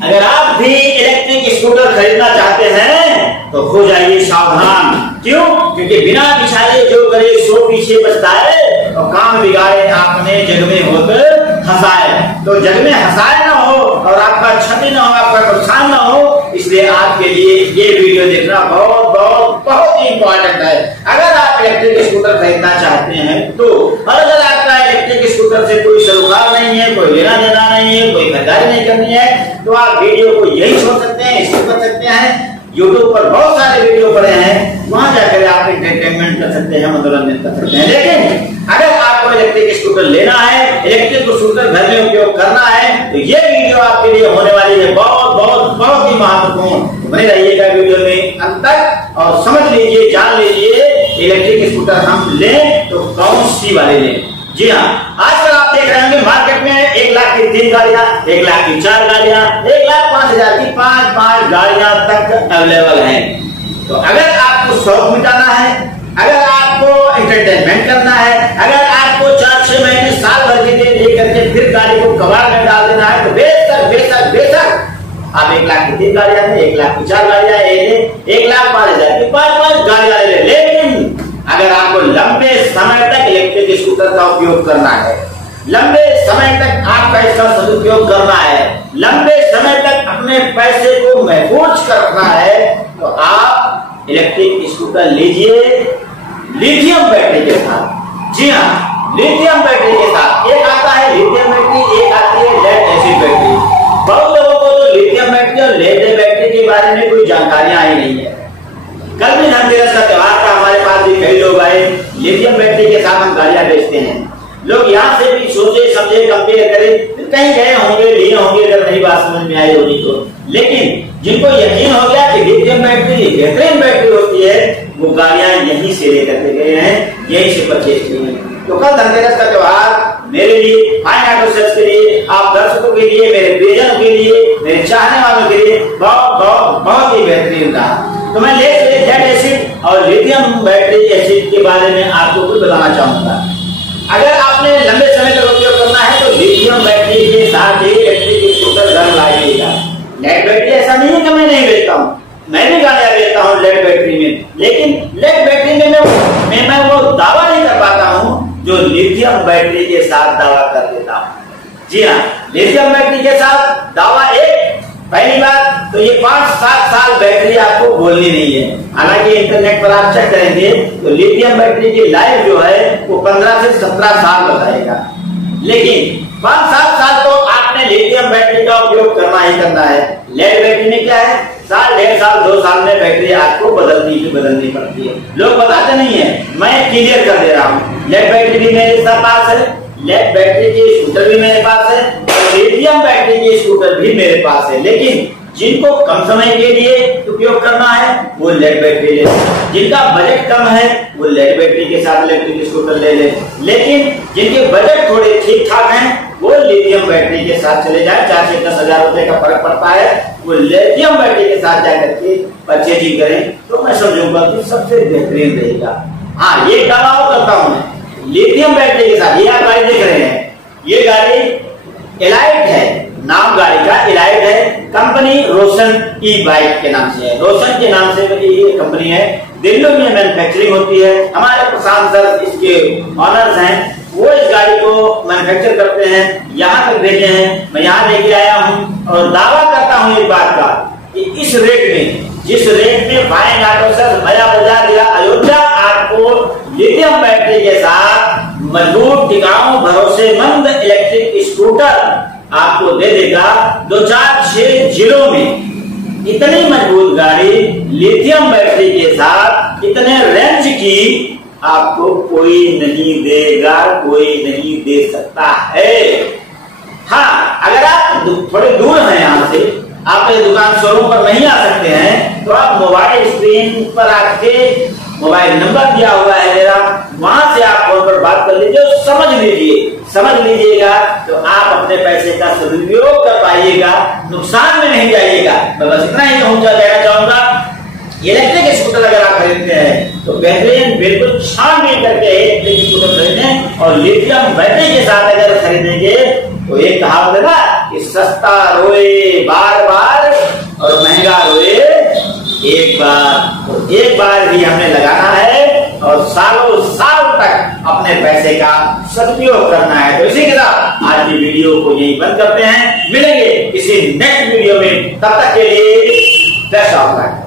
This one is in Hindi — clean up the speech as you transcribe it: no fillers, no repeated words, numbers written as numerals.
अगर आप भी इलेक्ट्रिक स्कूटर खरीदना चाहते हैं तो हो जाइए सावधान। क्यों? क्योंकि बिना बिछाए जो करे सो पीछे बचता है और काम बिगाड़े आपने जग में होकर हंसाए। तो जग में हंसाए ना हो और आपका क्षति ना हो, आपका नुकसान ना हो, इसलिए आपके लिए ये वीडियो देखना बहुत बहुत बहुत ही इंपॉर्टेंट है। अगर आप इलेक्ट्रिक स्कूटर खरीदना चाहते हैं तो अगर आपका इलेक्ट्रिक स्कूटर से कोई सरोकार नहीं है, कोई लेना देना नहीं है, कोई खरीदारी नहीं करनी है, तो आप वीडियो को यही छोड़ सकते हैं, स्किप कर सकते हैं। YouTube पर बहुत सारे वीडियो पड़े हैं, वहां जाकर आप एंटरटेनमेंट कर सकते हैं, मनोरंजन कर सकते हैं। लेकिन अगर आपको इलेक्ट्रिक स्कूटर लेना है, इलेक्ट्रिक स्कूटर घर में उपयोग करना है, तो ये वीडियो आपके लिए होने वाली है बहुत बहुत बहुत ही महत्वपूर्ण। बने रहिएगा वीडियो में अंत तक और समझ लीजिए, जान लीजिए इलेक्ट्रिक स्कूटर हम लें तो कौन सी वाले लें। जी हाँ, आजकल आप देख रहे होंगे मार्केट में 1 लाख की 3 गाड़ियां, 1 लाख की 4 गाड़ियां, 1,05,000 की 5 गाड़ियां तक अवेलेबल हैं। तो अगर आपको शौक मिटाना है, अगर आपको एंटरटेनमेंट करना है, अगर आपको 4-6 महीने साल भर के लिए लेकर के फिर गाड़ी को कबाड़ में डाल देना है, तो बेशक बेशक बेशक आप 1 लाख की 3 गाड़ियां, 1 लाख की 4 गाड़ियां, 1,05,000 की 5 गाड़ियां ले। लेकिन अगर आपको लंबे समय तक इलेक्ट्रिक स्कूटर का उपयोग करना है, लंबे समय तक आपका इसका सदुपयोग करना है, लंबे समय तक अपने पैसे को महफूज करना है, तो आप इलेक्ट्रिक स्कूटर लीजिए लिथियम बैटरी के साथ। जी हाँ, लिथियम बैटरी के साथ। एक आता है लिथियम बैटरी, एक आती है लेड एसिड बैटरी। बहुत लोगों को तो लिथियम बैटरी और लेड बैटरी के बारे में कोई जानकारियां ही नहीं है। कल भी धनतेरस का त्योहार था, हमारे पास भी कई लोग आए, लिथियम बैटरी के साथ हम गाड़ियां बेचते हैं। लोग यहाँ से भी सोचे समझे कंपेयर करें, कहीं गए होंगे, लिए होंगे, अगर नई बात समझ में आई होगी तो। लेकिन जिनको यकीन हो गया कि लिथियम बैटरी बेहतरीन बैटरी होती है, वो गाड़ियां यहीं से लेकर के गए हैं, यहीं से परचेज की हैं। तो कल धनतेरस का त्योहार मेरे लिए, फाइन ऑटो सेल्स के लिए, आप दर्शकों के लिए, मेरे प्रियजनों के लिए, मेरे चाहने वालों के लिए बहुत बहुत बहुत ही बेहतरीन रहा। तो मैं लेड एसिड और लिथियम बैटरी एसिड के बारे में आपको कुछ बताना चाहूंगा। अगर आपने लंबे समय तक उपयोग करना है तो लिथियम बैटरी के साथ ही इलेक्ट्रिक स्कूटर घर लाइएगा। लेड बैटरी ऐसा नहीं है कि मैं नहीं बेचता हूँ, मैं भी गाड़ियां बेचता हूँ लेड बैटरी में, लेकिन लेड बैटरी में मैं वो दावा नहीं कर पाता हूँ जो लिथियम बैटरी के साथ दावा कर देता हूँ। जी हाँ, लिथियम बैटरी के साथ दावा एक, पहली बात तो ये 5-7 साल बैटरी आपको बोलनी नहीं है। हालांकि इंटरनेट पर आप चेक करेंगे तो लिथियम बैटरी की लाइफ जो है वो 15 से 17 साल बताएगा। लेकिन 5-7 साल तो आपने लिथियम बैटरी का उपयोग करना ही करना है। लेड बैटरी में क्या है, साल 1.5 साल 2 साल में बैटरी आपको बदलनी पड़ती है। लोग बताते नहीं है, मैं क्लियर कर दे रहा हूँ। लेड बैटरी भी मेरे पास है, लेड बैटरी की स्कूटर भी मेरे पास है, लिथियम बैटरी की स्कूटर भी मेरे पास है। लेकिन जिनको कम समय के लिए उपयोग करना है वो लेड बैटरी ले, जिनका बजट कम है वो लेड बैटरी के साथ इलेक्ट्रिक स्कूटर ले ले। लेकिन जिनके बजट थोड़े ठीक ठाक हैं वो लिथियम बैटरी के साथ चले जाए। 4 से 10 हजार रुपए का फर्क पड़ता है, वो लिथियम बैटरी के साथ जाकर के परचेजिंग करें तो मैं समझूंगा कि सबसे बेहतरीन रहेगा। हाँ, ये दावा करता हूं मैं, लिथियम बैटरी के साथ। ये आप गाड़ी देख रहे हैं, ये गाड़ी एलाइट है, नाम गाड़ी का एलाइट है, कंपनी रोशन ई बाइक के नाम से है। रोशन के नाम से ये कंपनी है, दिल्ली में मैन्युफैक्चरिंग होती है। हमारे प्रशांत सर इसके ऑनर्स हैं, वो इस गाड़ी को मैन्युफैक्चर करते हैं, यहाँ तक भेजे हैं, मैं यहाँ लेके आया हूँ और दावा करता हूँ इस बात का कि इस रेट में, जिस रेट में फाइन ऑटो सेल्स नया बाजार या अयोध्या आपको लिथियम बैटरी के साथ मजबूत, टिकाऊ, भरोसेमंद इलेक्ट्रिक स्कूटर आपको दे देगा, 2-4-6 जिलों में इतनी मजबूत गाड़ी लिथियम बैटरी के साथ इतने रेंज की आपको कोई नहीं देगा, कोई नहीं दे सकता है। हाँ, अगर आप थोड़े दूर हैं यहाँ से, आप ये दुकान शोरूम पर नहीं आ सकते हैं, तो आप मोबाइल स्क्रीन पर आपके मोबाइल नंबर दिया हुआ है मेरा, वहां से आप फोन पर बात कर लीजिए, समझ लीजिएगा तो आप अपने पैसे का सदुपयोग कर पाइएगा, नुकसान में नहीं जाइएगा। मैं बस इतना ही कहना चाहूंगा, इलेक्ट्रिक स्कूटर अगर आप खरीदते हैं तो बेहतरीन बिल्कुल छानबीन करके इलेक्ट्रिक स्कूटर खरीदें, और लिथियम बैटरी के साथ अगर खरीदेंगे तो एक कहावत है ना, कि सस्ता रोए बार बार और महंगा रोए एक बार। एक बार भी हमने लगाना है और सालों साल तक अपने पैसे का सदुपयोग करना है। तो इसी के साथ आज की वीडियो को यही बंद करते हैं। मिलेंगे किसी नेक्स्ट वीडियो में, तब तक के लिए बेस्ट ऑफ लक।